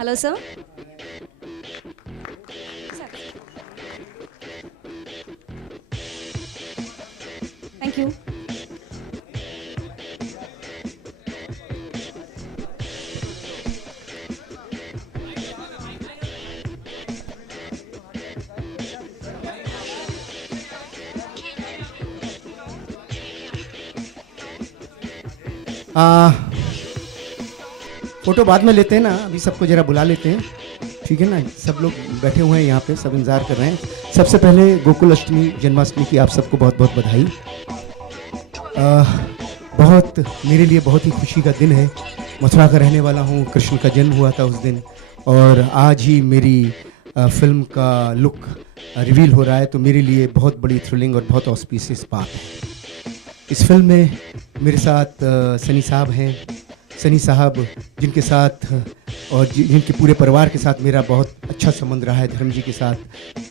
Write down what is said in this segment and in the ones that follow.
Hello, sir. Thank you. Photo बाद में लेते हैं ना, अभी सबको जरा बुला लेते हैं, ठीक है ना। सब लोग बैठे हुए हैं यहाँ पे, सब इंतज़ार कर रहे हैं। सबसे पहले गोकुल अष्टमी जन्माष्टमी की आप सबको बहुत बहुत बधाई। बहुत मेरे लिए बहुत ही खुशी का दिन है। मथुरा का रहने वाला हूँ, कृष्ण का जन्म हुआ था उस दिन, और आज ही मेरी फिल्म का लुक रिवील हो रहा है, तो मेरे लिए बहुत बड़ी थ्रिलिंग और बहुत ऑस्पिशियस बात है। इस फिल्म में मेरे साथ सनी साहब हैं, सनी साहब जिनके साथ और जिनके पूरे परिवार के साथ मेरा बहुत अच्छा संबंध रहा है। धर्म जी के साथ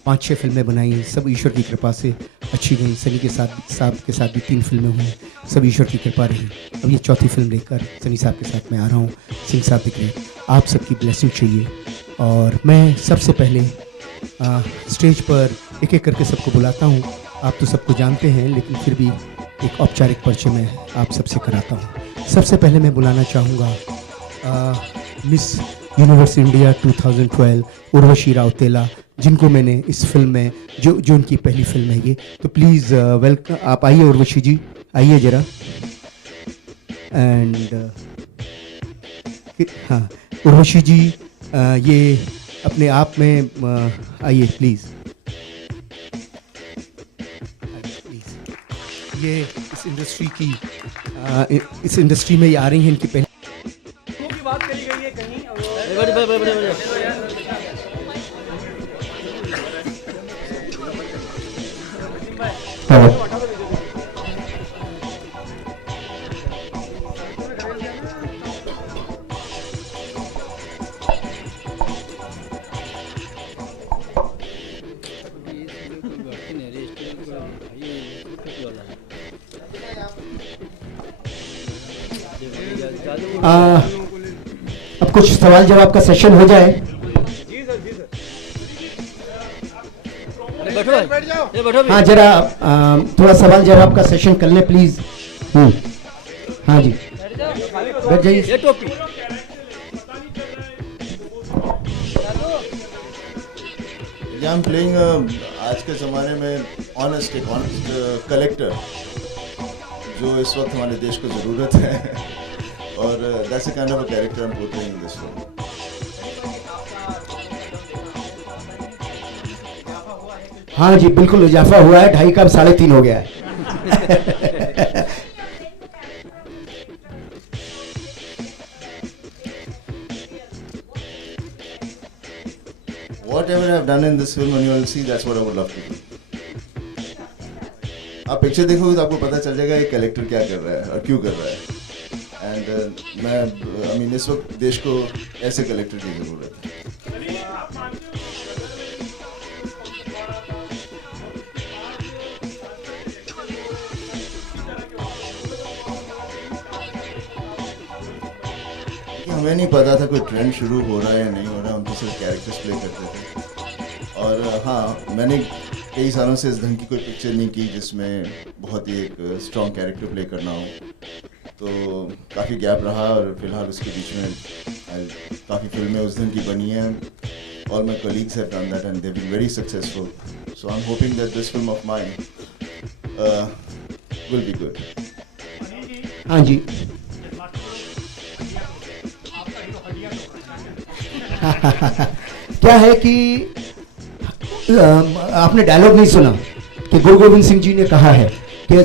5-6 फिल्में बनाई, सब ईश्वर की कृपा से अच्छी गई। सनी के साथ साहब के साथ भी 3 फिल्में हुई, सब ईश्वर की कृपा रही। अब ये चौथी फिल्म लेकर सनी साहब के साथ मैं आ रहा हूँ। सिंह साहब दिख रहे, आप सबकी ब्लेसिंग चाहिए। और मैं सबसे पहले स्टेज पर एक एक करके सबको बुलाता हूँ। आप तो सबको जानते हैं, लेकिन फिर भी एक औपचारिक परिचय मैं आप सबसे कराता हूँ। सबसे पहले मैं बुलाना चाहूँगा miss universe India 2012 Urvashi Rautela, जिनको मैंने इस फिल्म में जो उनकी पहली फिल्म है ये, तो प्लीज़ वेलकम। आप आइए उर्वशी जी, आइए ज़रा। एंड हाँ उर्वशी जी, ये अपने आप में आइए प्लीज़। ये इस इंडस्ट्री में ये आ रही हैं, इनकी पहली की बात करी गई है कहीं अब कुछ सवाल जवाब का सेशन हो जाए। जी सर जी सर बैठ जाओ। हाँ जरा थोड़ा सवाल जवाब का सेशन कर लें प्लीज। हाँ जी बैठ जाइए। आई एम प्लेइंग आज के ज़माने में ऑनेस्ट कलेक्टर, जो इस वक्त हमारे देश को ज़रूरत है, और that's a kind of a character I am portraying in this film. हाँ जी बिल्कुल इजाफा हुआ है, 2.5 का अब 3.5 हो गया है। Whatever I have done in this film and you will see, that's what I would love to do. आप पिक्चर देखोगे तो आपको पता चल जाएगा ये कैरेक्टर क्या कर रहा है और क्यों कर रहा है। एंड मैं इस वक्त देश को ऐसे कैरेक्टर की ज़रूरत है। हमें नहीं पता था कोई ट्रेंड शुरू हो रहा है या नहीं हो रहा, हम तो सिर्फ कैरेक्टर्स प्ले करते थे। और हाँ, मैंने कई सालों से इस ढंग की कोई पिक्चर नहीं की जिसमें बहुत ही एक स्ट्रॉन्ग कैरेक्टर प्ले करना हो, तो काफ़ी गैप रहा। और फिलहाल उसके बीच में काफ़ी फिल्में उस ढंग की बनी हैं। All my colleagues have done that and they've been very successful. So I'm hoping that this film of mine will be good. हाँ जी क्या है कि आपने डायलॉग नहीं सुना कि गुरु गोविंद सिंह जी ने कहा है कि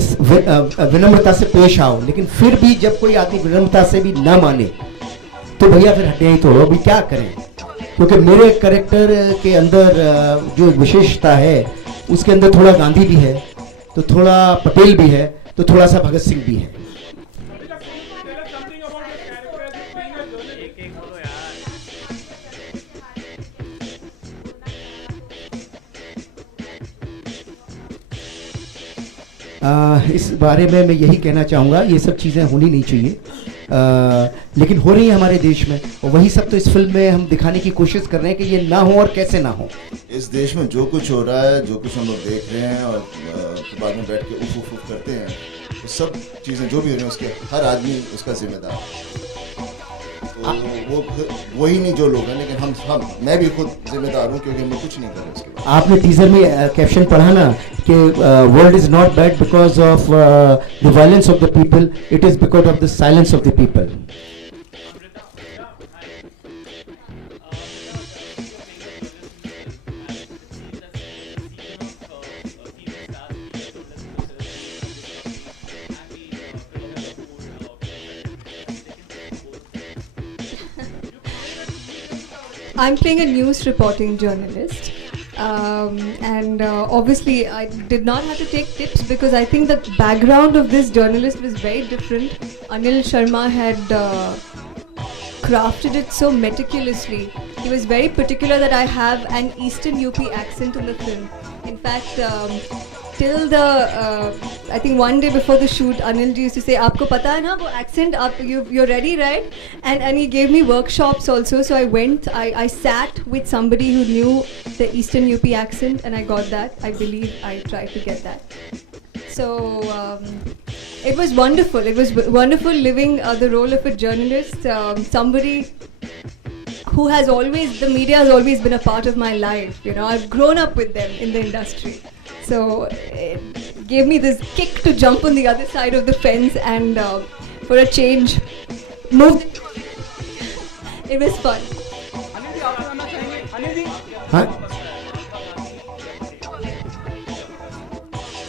विनम्रता से पेश आओ, लेकिन फिर भी जब कोई आदमी विनम्रता से भी ना माने तो भैया फिर हटिया ही तो अभी क्या करें। क्योंकि मेरे कैरेक्टर के अंदर जो विशेषता है उसके अंदर थोड़ा गांधी भी है, तो थोड़ा पटेल भी है, तो थोड़ा सा भगत सिंह भी है। इस बारे में मैं यही कहना चाहूँगा, ये सब चीज़ें होनी नहीं चाहिए। लेकिन हो रही है हमारे देश में, और वही सब तो इस फिल्म में हम दिखाने की कोशिश कर रहे हैं कि ये ना हो और कैसे ना हो। इस देश में जो कुछ हो रहा है, जो कुछ हम लोग देख रहे हैं और फिर बाद में बैठ के उफ उफ उफ करते हैं, तो सब चीज़ें जो भी हो रही हैं उसके हर आदमी उसका जिम्मेदार है। तो वो वही नहीं जो लोग हैं, लेकिन हम मैं भी खुद जिम्मेदार हूँ क्योंकि हम लोग कुछ नहीं कर रहे उसके बाद। आपने टीजर में कैप्शन पढ़ा ना कि world is not bad because of the violence of the people, it is because of the silence of the people. I'm playing a news reporting journalist, and obviously I did not have to take tips because I think the background of this journalist was very different. Anil Sharma had crafted it so meticulously. He was very particular that I have an Eastern UP accent in the film. In fact, till the I think one day before the shoot, Anil ji used to say, "आपको पता है ना वो accent? You're ready, right?" And he gave me workshops also. So I went. I sat with somebody who knew the Eastern UP accent, and I got that. I believe I tried to get that. So it was wonderful. It was wonderful living the role of a journalist, somebody who has always, the media has always been a part of my life. You know, I've grown up with them in the industry. So it gave me this kick to jump on the other side of the fence and for a change, move. It was fun. Anil ji आप बताना चाहेंगे? अनिल जी हाँ,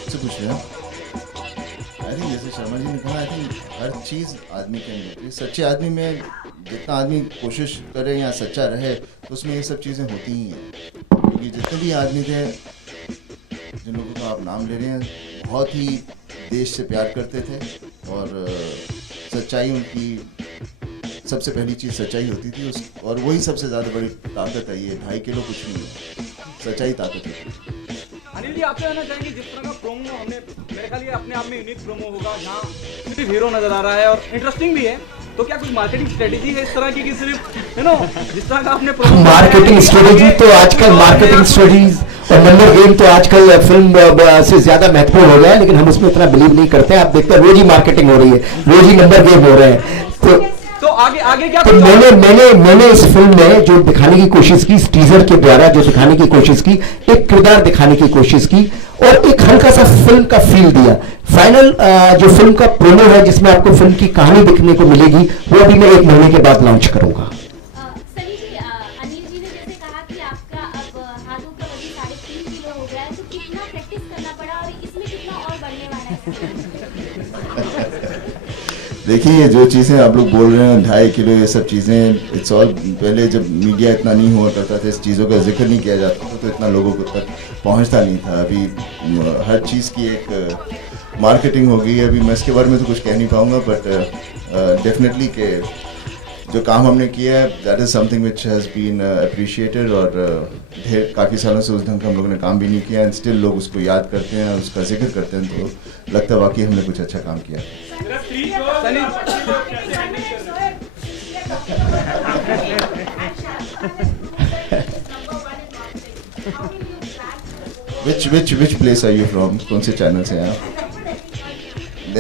से कुछ है I think जैसे शर्मा जी ने कहा, आई थिंक हर चीज़ आदमी के अंदर होती है। सच्चे आदमी में जितना आदमी कोशिश करे या सच्चा रहे तो उसमें ये सब चीज़ें होती ही हैं। क्योंकि जितने भी आदमी थे जिन लोगों का आप नाम ले रहे हैं, बहुत ही देश से प्यार करते थे और सच्चाई उनकी सबसे पहली चीज़ सच्चाई होती थी और वही सबसे ज़्यादा बड़ी ताकत है। ये 2.5 किलो कुछ नहीं है, सच्चाई ताकत है। अनिल जी आपसे कहना चाहेंगे जिस तरह का प्रोमो हमने, मेरे ख्याल ये अपने आप में यूनिक प्रोमो होगा जहाँ सिर्फ हीरो नजर आ रहा है और इंटरेस्टिंग भी है, तो क्या कुछ मार्केटिंग स्ट्रेटेजी है इस तरह की कि सिर्फ जिस तरह का आपने प्रोमो मार्केटिंग स्ट्रेटेजी तो आजकल मार्केटिंग स्ट्रेटेजीज और नंबर गेम तो आजकल फिल्म से ज्यादा महत्वपूर्ण हो गया है, लेकिन हम उसमें इतना बिलीव नहीं करते हैं। आप देखते हैं रोज ही मार्केटिंग हो रही है, रोज ही नंबर गेम हो रहे हैं। तो आगे क्या तो मैंने इस फिल्म में जो दिखाने की कोशिश की, इस टीजर के द्वारा जो दिखाने की कोशिश की, एक किरदार दिखाने की कोशिश की और एक हल्का सा फिल्म का फील दिया। फाइनल जो फिल्म का प्रोमो है जिसमें आपको फिल्म की कहानी दिखने को मिलेगी, वो अभी मैं 1 महीने के बाद लॉन्च करूंगा। सनी जी, अनिल जी ने जैसे कहा कि आपका अब हाथों का वजन 3.5 किलो हो गया है, तो कितना प्रैक्टिस करना पड़ा और इसमें कितना और बढ़ने वाला है? देखिए जो चीज़ें आप लोग बोल रहे हैं 2.5 किलो, ये सब चीज़ें इट्स ऑल, पहले जब मीडिया इतना नहीं हुआ करता था, इस चीज़ों का जिक्र नहीं किया जाता था, तो इतना लोगों को तक पहुंचता नहीं था। अभी हर चीज़ की एक मार्केटिंग हो गई है। अभी मैं इसके बारे में तो कुछ कह नहीं पाऊँगा, बट डेफिनेटली के जो काम हमने किया है that is something which has been appreciated और काफ़ी सालों से उस ढंग का हम लोगों ने काम भी नहीं किया एंड स्टिल लोग उसको याद करते हैं, उसका जिक्र करते हैं, तो लगता है वाकई हमने कुछ अच्छा काम किया। Which place are you from? कौन से चैनल से हैं आप?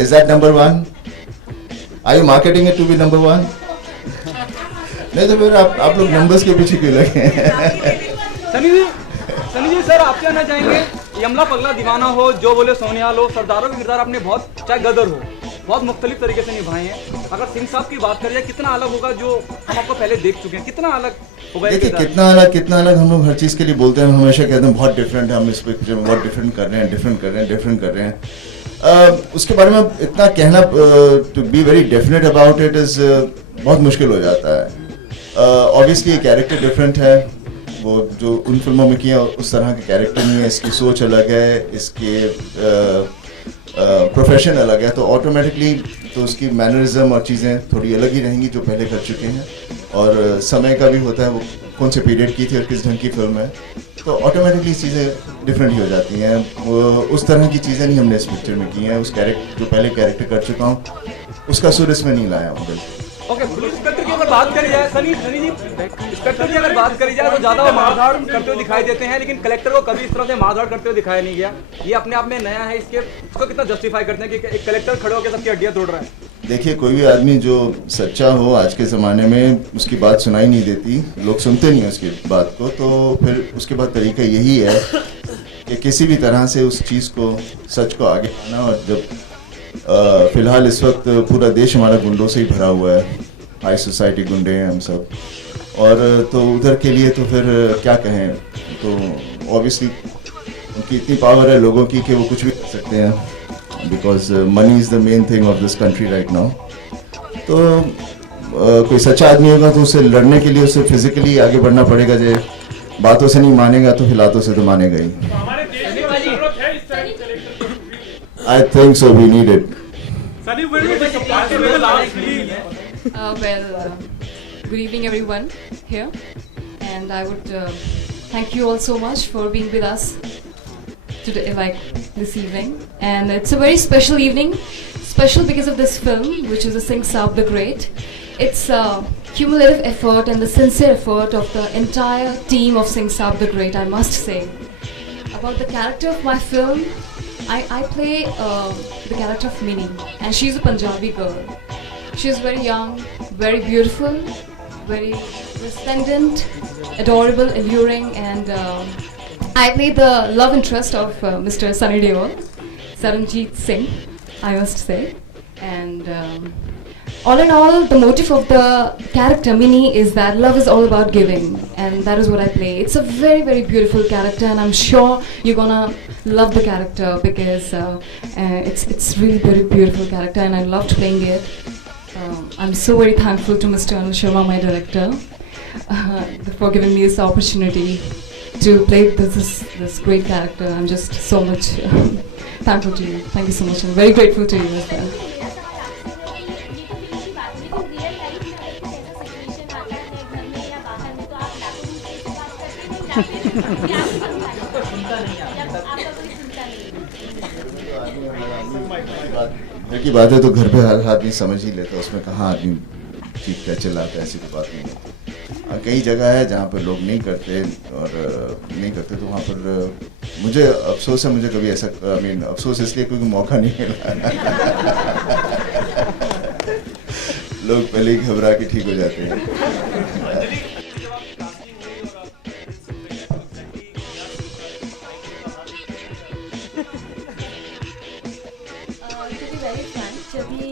Is that number 1? Are you marketing it to be number 1? नहीं तो फिर आप लोग नंबर्स के पीछे क्यों लगे हैं? सनी जी सर आप क्या कहना चाहेंगे? यमला पगला दीवाना हो, जो बोले सोनियाल हो, सरदारों के किरदार आपने बहुत, चाहे गदर हो, बहुत मुख्तलिफ तरीके से निभाए हैं। अगर सिंह साहब की बात करें, कितना अलग होगा जो हम आपको पहले देख चुके हैं, कितना अलग होगा? देखिए कितना अलग हम लोग हर चीज़ के लिए बोलते हैं, हमेशा कहते हैं बहुत डिफरेंट है, हम इस पिक्चर में बहुत डिफरेंट कर रहे हैं। उसके बारे में इतना कहना, to be very definite about it is बहुत मुश्किल हो जाता है। ऑब्वियसली ये कैरेक्टर डिफरेंट है, वो जो उन फिल्मों में किया उस तरह के कैरेक्टर नहीं है, इसकी सोच अलग है, इसके प्रोफेशन अलग है, तो ऑटोमेटिकली तो उसकी मैनरिज्म और चीज़ें थोड़ी अलग ही रहेंगी जो पहले कर चुके हैं। और समय का भी होता है, वो कौन से पीरियड की थी और किस ढंग की फिल्म है, तो ऑटोमेटिकली चीज़ें डिफरेंट ही हो जाती हैं। वो उस तरह की चीज़ें नहीं हमने इस पिक्चर में की हैं। उस कैरेक्टर जो पहले कैरेक्टर कर चुका हूँ उसका सुर इसमें नहीं लाया हूँ बिल्कुल। ओके, पुलिस इंस्पेक्टर की अगर बात करी जाए, सनी जी, इंस्पेक्टर की अगर बात करी जाए तो ज्यादा वो मारधाड़ करते हुए दिखाई देते हैं, लेकिन कलेक्टर को कभी इस तरह से मारधाड़ करते हुए दिखाया नहीं गया। ये अपने आप में नया है, इसको कितना जस्टिफाई करते हैं कि एक कलेक्टर खड़े होकर सबकी हड्डियां तोड़ रहा है? देखिए, कोई भी आदमी जो सच्चा हो आज के ज़माने में उसकी बात सुनाई नहीं देती, लोग सुनते नहीं हैं उसकी बात को, तो फिर उसके बाद तरीका यही है कि किसी भी तरह से उस चीज़ को, सच को आगे लाना। और जब फिलहाल इस वक्त पूरा देश हमारा गुंडों से ही भरा हुआ है, हाई सोसाइटी गुंडे हैं हम सब, और तो उधर के लिए तो फिर क्या कहें, तो ऑब्वियसली उनकी इतनी पावर है लोगों की कि वो कुछ भी कर सकते हैं, because money is the main thing of this country right now. तो कोई सच्चा आदमी होगा तो उसे लड़ने के लिए उसे फिजिकली आगे बढ़ना पड़ेगा, जो बातों से नहीं मानेगा तो हिलातों से तो मानेगा ही। I think so, we need it. Good evening everyone here, and I would thank you all so much for being with us today, like this evening. And it's a very special evening, special because of this film, which is a Singh Saab the Great. It's a cumulative effort and the sincere effort of the entire team of Singh Saab the Great, I must say. About the character of my film, I play the character of Minnie, and she's a Punjabi girl. She's very young, very beautiful, very resplendent, adorable, alluring, and I play the love interest of Mr. Sunny Deol, Saranjeet Singh, I must say. And all in all, the motive of the character Minnie is that love is all about giving, and that is what I play. It's a very, very beautiful character, and I'm sure you're gonna love the character because it's really very beautiful character, and I loved playing it. I'm so very thankful to Mr. Anil Sharma, my director, for giving me this opportunity to play this great character. I'm just so much thankful to you. Thank you so much. I'm very grateful to you as well. घर की बात है तो घर पे हर आदमी समझ ही लेता है, उसमें कहाँ आदमी चीखता है चिल्लाता है, ऐसी तो बात नहीं है। कई जगह है जहाँ पर लोग नहीं करते, और नहीं करते तो वहाँ पर मुझे अफसोस है, मुझे कभी ऐसा अफसोस इसलिए क्योंकि मौका नहीं मिला। लोग पहले ही घबरा के ठीक हो जाते हैं। जब भी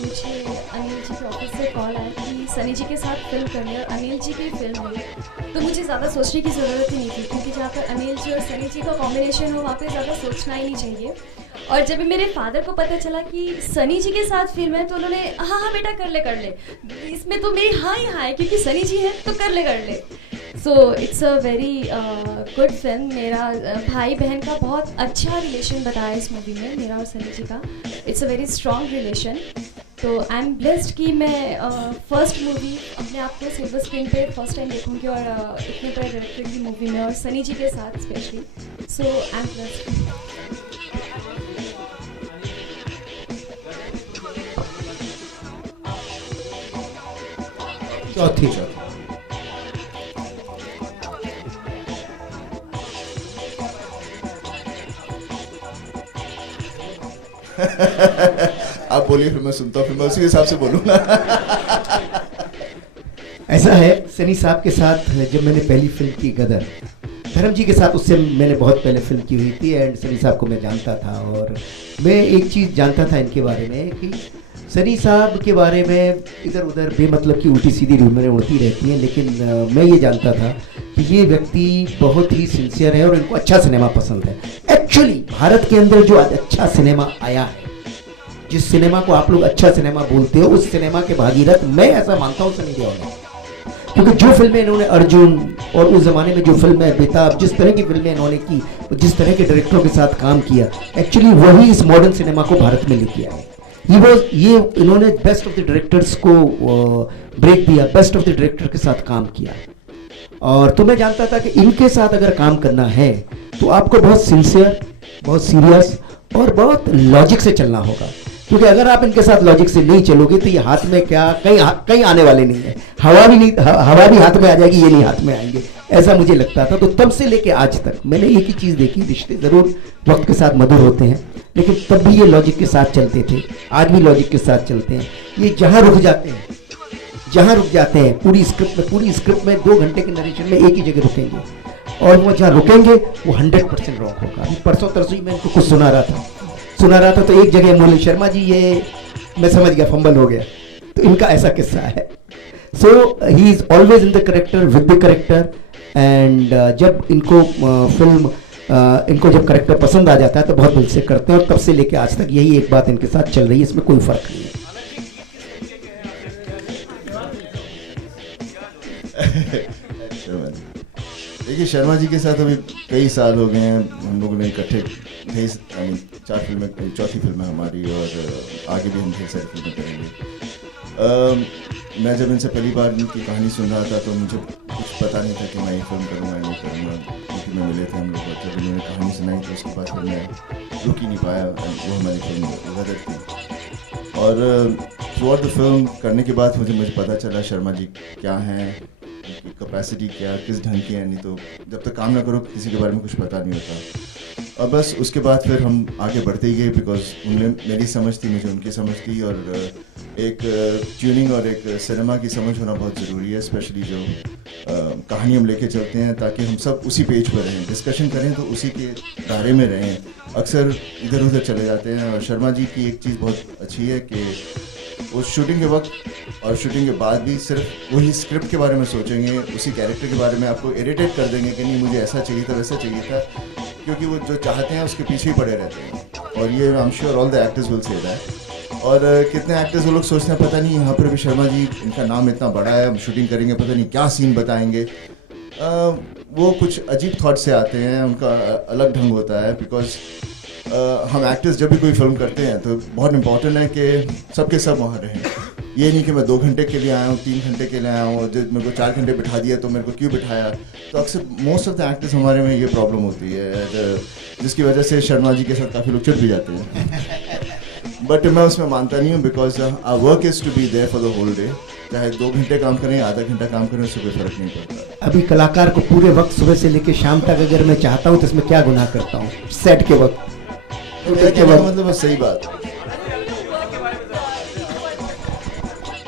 मुझे अनिल जी के ऑफिस से कॉल आया कि सनी जी के साथ फिल्म करनी है और अनिल जी की फिल्म है, तो मुझे ज़्यादा सोचने की ज़रूरत ही नहीं थी, क्योंकि जहाँ पर अनिल जी और सनी जी का कॉम्बिनेशन हो वहाँ पे ज़्यादा सोचना ही नहीं चाहिए। और जब भी मेरे फादर को पता चला कि सनी जी के साथ फिल्म है, तो उन्होंने हाँ हाँ बेटा कर ले, इसमें तो मेरी हाँ ही हाँ है, क्योंकि सनी जी है तो कर ले। So it's a very good film. मेरा भाई बहन का बहुत अच्छा रिलेशन बताया इस मूवी में, मेरा और सनी जी का। It's a very strong relation. तो आई एम ब्लेस्ड कि मैं फर्स्ट मूवी अपने आप को सिल्वर स्क्रीन पे फर्स्ट टाइम देखूंगी, और इतने बड़े डायरेक्टर की मूवी में और सनी जी के साथ specially. So I am blessed. चौथी आप बोलिए, फिर मैं सुनता हूँ, फिर मैं उसी हिसाब से बोलूँगा। ऐसा है, सनी साहब के साथ जब मैंने पहली फिल्म की गदर, धर्म जी के साथ उससे मैंने बहुत पहले फिल्म की हुई थी, एंड सनी साहब को मैं जानता था। और मैं एक चीज़ जानता था इनके बारे में कि सनी साहब के बारे में इधर उधर बेमतलब की उल्टी सीधी रूमरें उड़ती रहती हैं, लेकिन मैं ये जानता था कि ये व्यक्ति बहुत ही सिंसियर है और इनको अच्छा सिनेमा पसंद है। एक्चुअली भारत के अंदर जो आज अच्छा सिनेमा आया है, जिस सिनेमा को आप लोग अच्छा सिनेमा बोलते हो, उस सिनेमा के भागीरथ मैं ऐसा मानता हूँ सनी देओल है। क्योंकि जो फिल्में इन्होंने अर्जुन और उस ज़माने में जो फिल्में बेताब, जिस तरह की फिल्में इन्होंने की, जिस तरह के डायरेक्टरों के साथ काम किया, एक्चुअली वही इस मॉडर्न सिनेमा को भारत में लेके आए। ये इन्होंने बेस्ट ऑफ द डायरेक्टर्स को ब्रेक दिया, बेस्ट ऑफ द डायरेक्टर के साथ काम किया। और तो मैं जानता था कि इनके साथ अगर काम करना है तो आपको बहुत सिंसियर, बहुत सीरियस और बहुत लॉजिक से चलना होगा। क्योंकि अगर आप इनके साथ लॉजिक से नहीं चलोगे तो ये हाथ में क्या कहीं आने वाले नहीं है, हवा भी हाथ में आ जाएगी, ये नहीं हाथ में आएंगे, ऐसा मुझे लगता था। तो तब से लेके आज तक मैंने एक ही चीज़ देखी, रिश्ते ज़रूर वक्त के साथ मधुर होते हैं, लेकिन तब भी ये लॉजिक के साथ चलते थे, आज भी लॉजिक के साथ चलते हैं। ये जहाँ रुक जाते हैं पूरी स्क्रिप्ट में 2 घंटे के नरेशन में एक ही जगह रुकेंगे, और वो जहाँ रुकेंगे वो 100% रॉन्ग होगा। अभी परसों तरसों ही मैं इनको कुछ सुना रहा था तो एक जगह बोले शर्मा जी ये मैं समझ गया फंबल हो गया, तो इनका ऐसा किस्सा है। So he is always in the character, with the character, and जब इनको इनको जब करेक्टर पसंद आ जाता है तो बहुत दिल से करते हैं, और तब से लेके आज तक यही एक बात इनके साथ चल रही है, इसमें कोई फर्क नहीं है। देखिए शर्मा जी के साथ अभी कई साल हो गए हैं, हम लोगों ने इकट्ठे 4 फिल्में, चौथी फिल्म है हमारी, और आगे भी हम ढेर सारी फिल्में करेंगे। मैं जब इनसे पहली बार इनकी कहानी सुन रहा था तो मुझे कुछ पता नहीं था कि मैं ये फिल्म करूँगा नहीं करूँगा, क्योंकि मैं मिले थे हम लोग, जब उन्होंने कहानी सुनाई तो उसके बाद फिर मैं रुक ही नहीं पाया। वो हमारी फिल्म गदर थी, और थ्रू आउट द फिल्म करने के बाद मुझे पता चला शर्मा जी क्या हैं, उनकी कैपेसिटी क्या, किस ढंग की है। नहीं तो जब तक काम ना करो किसी के बारे में कुछ पता नहीं होता। और बस उसके बाद फिर हम आगे बढ़ते ही गए, बिकॉज उन्हें मेरी समझ थी, मुझे उनकी समझ थी, और एक ट्यूनिंग और एक सिनेमा की समझ होना बहुत ज़रूरी है, स्पेशली जो कहानी हम लेके चलते हैं, ताकि हम सब उसी पेज पर रहें, डिस्कशन करें तो उसी के दायरे में रहें। अक्सर इधर उधर चले जाते हैं। और शर्मा जी की एक चीज़ बहुत अच्छी है कि वो शूटिंग के वक्त और शूटिंग के बाद भी सिर्फ वही स्क्रिप्ट के बारे में सोचेंगे, उसी कैरेक्टर के बारे में आपको इरिटेट कर देंगे कि नहीं मुझे ऐसा चाहिए था वैसा चाहिए था, क्योंकि वो जो चाहते हैं उसके पीछे ही पड़े रहते हैं। और ये I am sure all the actors will say that. और कितने एक्टर्स वो लोग सोचते हैं पता नहीं यहाँ पर भी शर्मा जी, इनका नाम इतना बड़ा है, हम शूटिंग करेंगे पता नहीं क्या सीन बताएंगे। वो कुछ अजीब थॉट से आते हैं, उनका अलग ढंग होता है। बिकॉज हम एक्टर्स जब भी कोई फिल्म करते हैं तो बहुत इंपॉर्टेंट है कि सबके सब वहाँ रहें। ये नहीं कि मैं 2 घंटे के लिए आया हूँ, 3 घंटे के लिए आया हूँ, जब मेरे को 4 घंटे बिठा दिया तो मेरे को क्यों बिठाया। तो अक्सर मोस्ट ऑफ द एक्टर्स हमारे में ये प्रॉब्लम होती है, जिसकी वजह से शर्मा जी के साथ काफ़ी लोग चिढ़ भी जाते हैं। बट मैं उसमें मानता नहीं हूँ, because our work is to be there for the whole day. चाहे 2 घंटे काम करें, आधा घंटा काम करें, उससे कोई फर्क नहीं पड़ता। अभी कलाकार को पूरे वक्त सुबह से लेकर शाम तक अगर मैं चाहता हूँ तो इसमें क्या गुनाह करता हूँ, सेट के वक्त। तो मतलब सही बात है।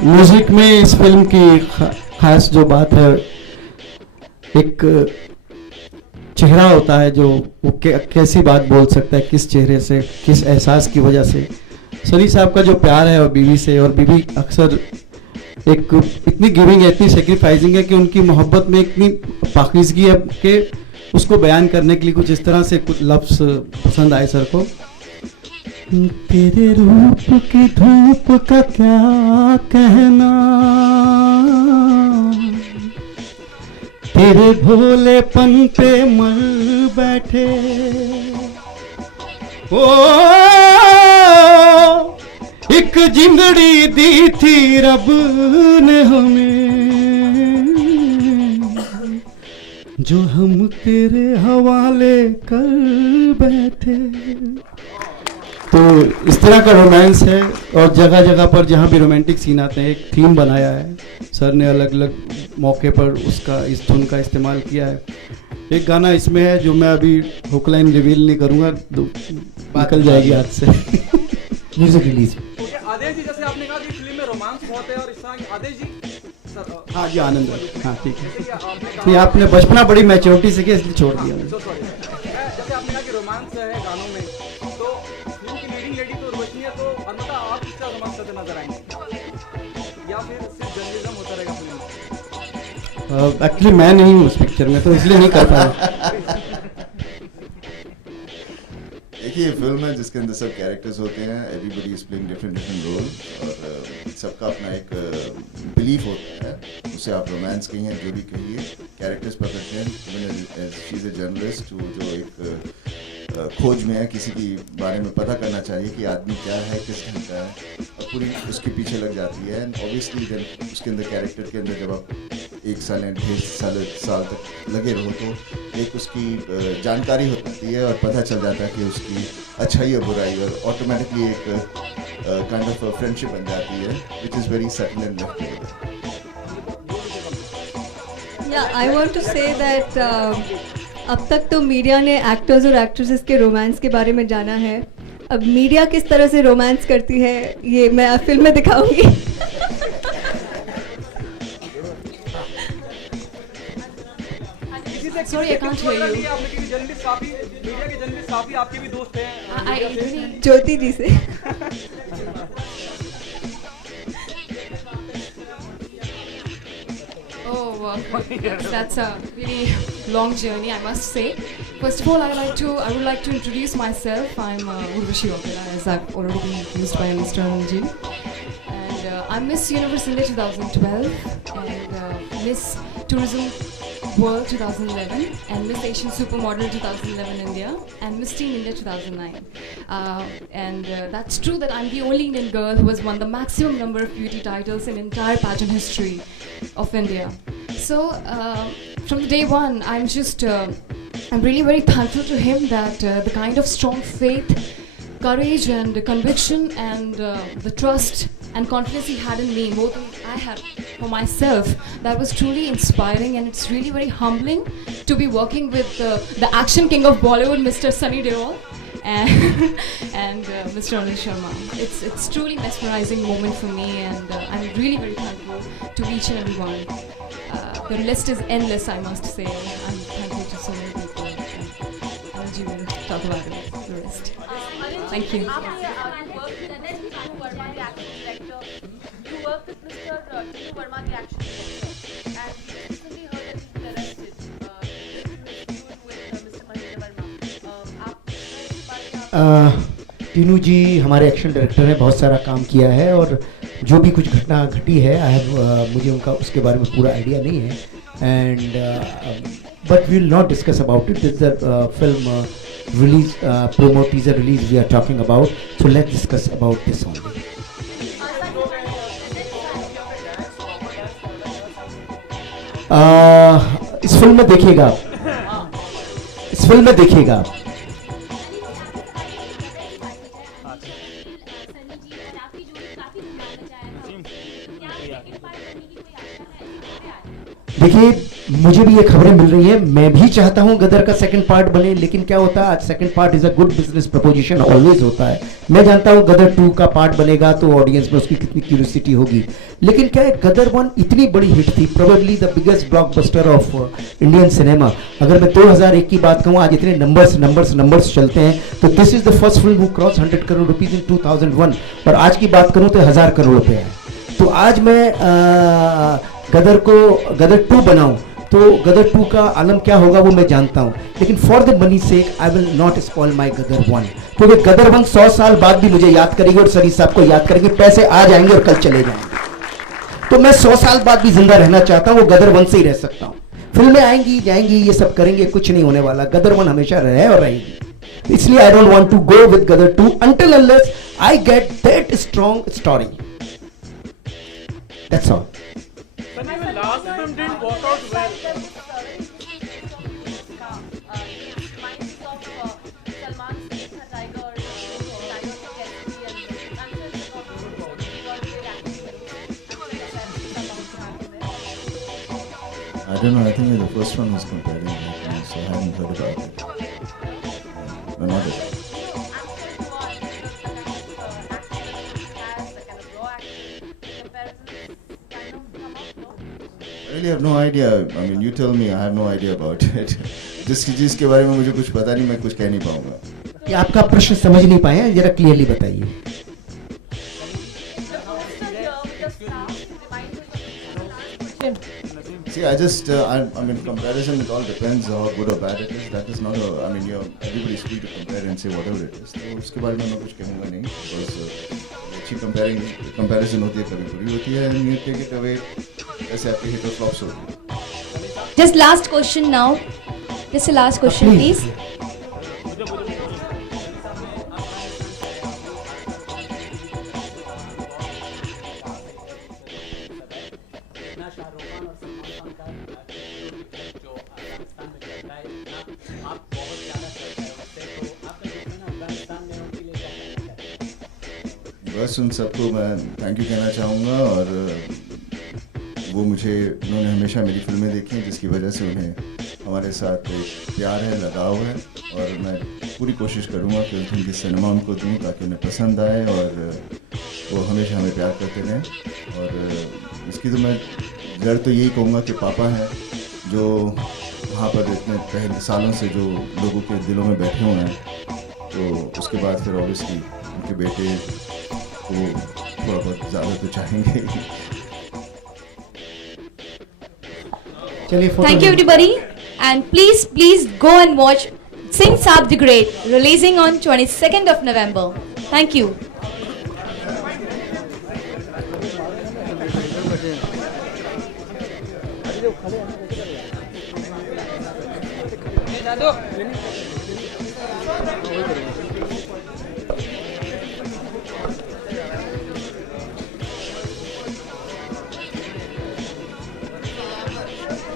म्यूजिक में इस फिल्म की खास जो बात है, एक चेहरा होता है जो वो कैसी बात बोल सकता है, किस चेहरे से, किस एहसास की वजह से। सनी साहब का जो प्यार है और बीवी से, और बीवी अक्सर एक इतनी गिविंग है, इतनी सेक्रीफाइसिंग है कि उनकी मोहब्बत में इतनी पाकीज़गी है कि उसको बयान करने के लिए कुछ इस तरह से कुछ लफ्ज़ पसंद आए सर को। तेरे रूप की धूप का क्या कहना, तेरे भोलेपन पे मर बैठे, ओ एक जिंदड़ी दी थी रब ने हमें, जो हम तेरे हवाले कर बैठे। तो इस तरह का रोमांस है, और जगह जगह पर जहाँ भी रोमांटिक सीन आते हैं एक थीम बनाया है सर ने, अलग अलग मौके पर उसका इस धुन का इस्तेमाल किया है। एक गाना इसमें है जो मैं अभी हुक लाइन रिवील नहीं करूँगा, निकल जाएगी हाथ से। Music release. आदेश जी, जैसे आपने कहा कि फिल्म में रोमांस बहुत है, और इस तरह आदेश जी सर, हाँ जी आनंद, हाँ ठीक है। नहीं आपने बचपना बड़ी मैच्योरिटी से किया, इसलिए छोड़ दिया। जैसे आपने कहा कि रोमांस है गानों में, तो फिल्म की लीडिंग लेडी तो उर्वशी है, तो अलबत्ता आप किसका रोमांस करते नजर आएंगे, या फिर सिर्फ जर्नलिज्म होता रहेगा फिल्म? एक्चुअली मैं नहीं हूँ उस पिक्चर में, तो इसलिए नहीं कर पाया। देखिए फिल्म है जिसके अंदर सब कैरेक्टर्स होते हैं, everybody is playing different role, और सबका अपना एक बिलीफ होता है। उसे आप रोमांस कहिए, जो भी कहिए, कैरेक्टर्स पकड़ते हैं। शी इज़ अ जर्नलिस्ट जो एक खोज में है, किसी की बारे में पता करना चाहिए कि आदमी क्या है, किस ढंग का है, और पूरी उसके पीछे लग जाती है। एंड ऑब्वियसली जब उसके अंदर कैरेक्टर के अंदर जब आप 1 साल या 1.5 साल तक लगे रहो तो एक उसकी जानकारी होती है और पता चल जाता है कि उसकी अच्छाई और बुराई, और ऑटोमेटिकली एक काइंड ऑफ फ्रेंडशिप बन जाती है which is very subtle and left together. Yeah, I want to say that अब तक तो मीडिया ने एक्टर्स और एक्ट्रेसेस के रोमांस के बारे में जाना है. अब मीडिया किस तरह से रोमांस करती है ये मैं फिल्म में दिखाऊंगी. Sorry, I can't hear you. आपने जर्नलिस्ट काफी मीडिया के जर्नलिस्ट काफी आपके भी दोस्त हैं. I really ज्योति जी से. Oh, that's a really long journey, I must say. First of all, I would like to introduce myself. I'm Urvashi Opera, as I've already been introduced by Mr. Ananji. And I'm Miss Universe India 2012 and Miss Tourism World 2011 and Miss Asian Supermodel 2011 India and Miss Teen India 2009. That's true that I'm the only Indian girl who has won the maximum number of beauty titles in entire pageant history of India. So from day one, I'm really very thankful to him that the kind of strong faith, courage and conviction and the trust and confidence he had in me, more than I had for myself, that was truly inspiring, and it's really very humbling to be working with the action king of Bollywood, Mr. Sunny Deol, and Mr. Anil Sharma. It's truly mesmerizing moment for me, and I'm really very thankful to each and every one. The list is endless, I must say. I'm thankful to so many people. And Anil ji will talk about it, the rest. Thank you. You worked with Mr. Tinu Verma, the action director, and we recently heard that he's been arrested. With Mr. Mahendra Verma. आप इस बारे में टीनू जी हमारे action director हैं, बहुत सारा काम किया है और जो भी कुछ घटना घटी है मुझे उनका उसके बारे में पूरा आइडिया नहीं है. And but we will not discuss about it. This the film release promo teaser release we are talking about, so let's discuss about this only. इस फिल्म में देखिएगा, इस फिल्म में देखिएगा. देखिए मुझे भी ये खबरें मिल रही हैं, मैं भी चाहता हूं गदर का सेकंड पार्ट बने, लेकिन क्या होता है आज second part is a good business preposition always होता है. मैं जानता हूं गदर 2 का पार्ट बनेगा तो ऑडियंस में उसकी कितनी क्यूरियोसिटी होगी, लेकिन क्या है गदर 1 इतनी बड़ी हिट थी, probably the biggest blockbuster of Indian cinema. अगर मैं 2001 की बात कहूँ, आज इतने नंबर्स चलते हैं, तो this is the first film who cross 100 crore rupees in 2001, और आज की बात करूँ तो 1000 करोड़ रुपए है. तो आज मैं गदर 2 बनाऊं तो गदर 2 का आलम क्या होगा वो मैं जानता हूं, लेकिन for the money sake I will not spoil my Gadar 1, क्योंकि गदर 1 100 साल बाद भी मुझे याद करेगी और सरी साहब को याद करेंगे. पैसे आ जाएंगे और कल चले जाएंगे, तो मैं 100 साल बाद भी जिंदा रहना चाहता हूं, वो गदर 1 से ही रह सकता हूं. फिल्में आएंगी जाएंगी ये सब करेंगे, कुछ नहीं होने वाला. गदर 1 हमेशा रहे और रहेगी, इसलिए I don't want to go with Gadar 2 until unless I get that strong story. That's all. But the last film didn't work out well. I don't know, I think the first one was comparing it, so I haven't heard about it. No, not it. I really have no idea. I mean, you tell me. I have no idea about it. जिसके बारे में मुझे कुछ पता नहीं, मैं कुछ कह नहीं पाऊंगा. ये आपका प्रश्न समझ नहीं पाए हैं, जरा क्लियरली बताइए. See, I mean, comparison, it all depends how good or bad it is. That is not I mean, everybody's free to compare and say whatever it is. तो उसके बारे में मैं कुछ कहूँगा नहीं, because अच्छी comparison होती है, कभी बुरी होती है, and you take it away, ऐसे आपके hit or flops होती है. Just last question now. Just a last question, please. बस उन सबको मैं थैंक यू कहना चाहूँगा, और वो मुझे उन्होंने हमेशा मेरी फिल्में देखी हैं जिसकी वजह से उन्हें हमारे साथ एक प्यार है, लगाव है, और मैं पूरी कोशिश करूँगा कि उनकी सिनेमा उनको दूँ ताकि उन्हें पसंद आए और वो हमेशा हमें प्यार करते रहें। और इसकी तो मैं जड़ तो यही कहूँगा कि पापा हैं जो वहाँ पर इतने पहले सालों से जो लोगों के दिलों में बैठे हुए हैं, तो उसके बाद फिर ऑब्वियसली उनके बेटे को थोड़ा बहुत ज़्यादा तो चाहेंगे। चलिए Thank you everybody, and please go and watch Sing Saab the Great, releasing on 22nd of November. Thank you. जादू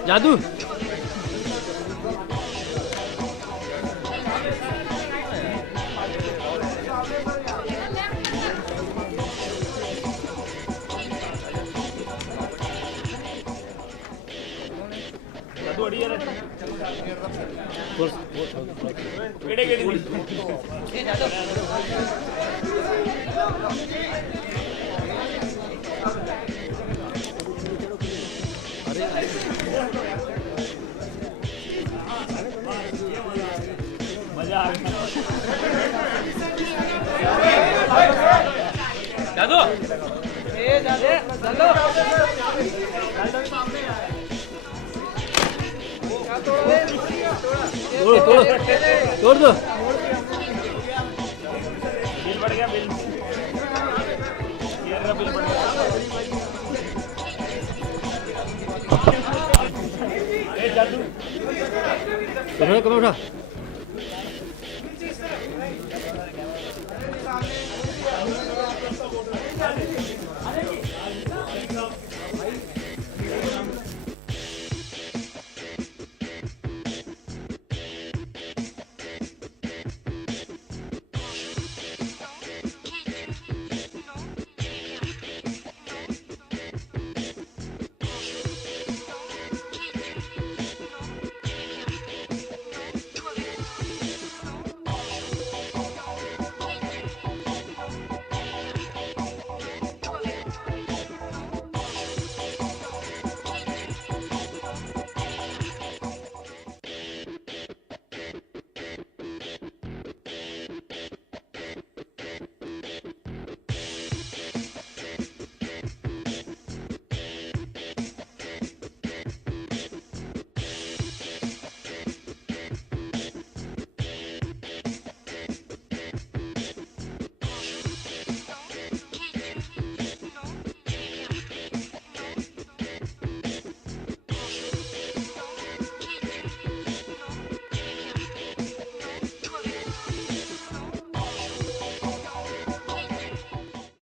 जादू तोड़ दो। बिल बढ़ गया, बिल बिल बढ़ गया। जादू कम उठा।